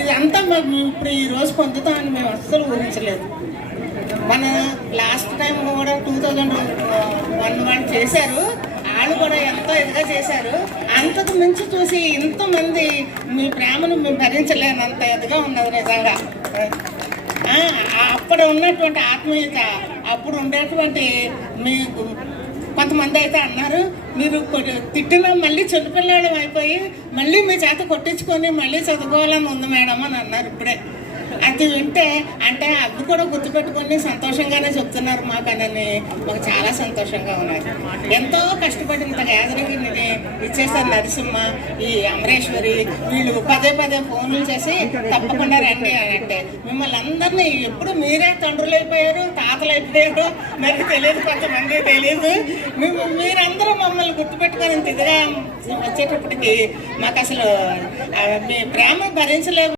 ఇదంతా మేము ఇప్పుడు ఈరోజు పొందుతామని మేము అస్సలు ఊహించలేదు. మన లాస్ట్ టైం కూడా 2001 చేశారు, వాళ్ళు కూడా ఎంతో ఇదిగా చేశారు. అంతకు మించి చూసి ఇంతమంది మీ ప్రేమను మేము భరించలేనంత ఇదిగా ఉన్నది నిజంగా. అప్పుడు ఉన్నటువంటి ఆత్మీయత, అప్పుడు ఉండేటువంటి మీకు కొంతమంది అయితే అన్నారు, మీరు తిట్టినా మళ్ళీ చిన్నపిల్లడం అయిపోయి మళ్ళీ మీ చేత కొట్టించుకొని మళ్ళీ చదువుకోవాలని ఉంది మేడం అని అన్నారు. ఇప్పుడే అది వింటే అంటే అవి కూడా గుర్తుపెట్టుకొని సంతోషంగానే చెప్తున్నారు మాకనని మాకు చాలా సంతోషంగా ఉన్నది. ఎంతో కష్టపడి ఇంత గ్యాదరింగ్ ఇచ్చేసారు నరసింహ, ఈ అమరేశ్వరి, వీళ్ళు పదే ఫోన్లు చేసి తప్పకుండా రండి అని అంటే మిమ్మల్ని అందరినీ ఎప్పుడు మీరే తండ్రులు అయిపోయారు, తాతలు అయిపోయారు మరి తెలియదు, కొంతమంది తెలియదు. మీరందరూ మమ్మల్ని గుర్తుపెట్టుకొని ఇంత ఇదిగా వచ్చేటప్పటికి మాకు అసలు మీ ప్రేమ భరించలేము.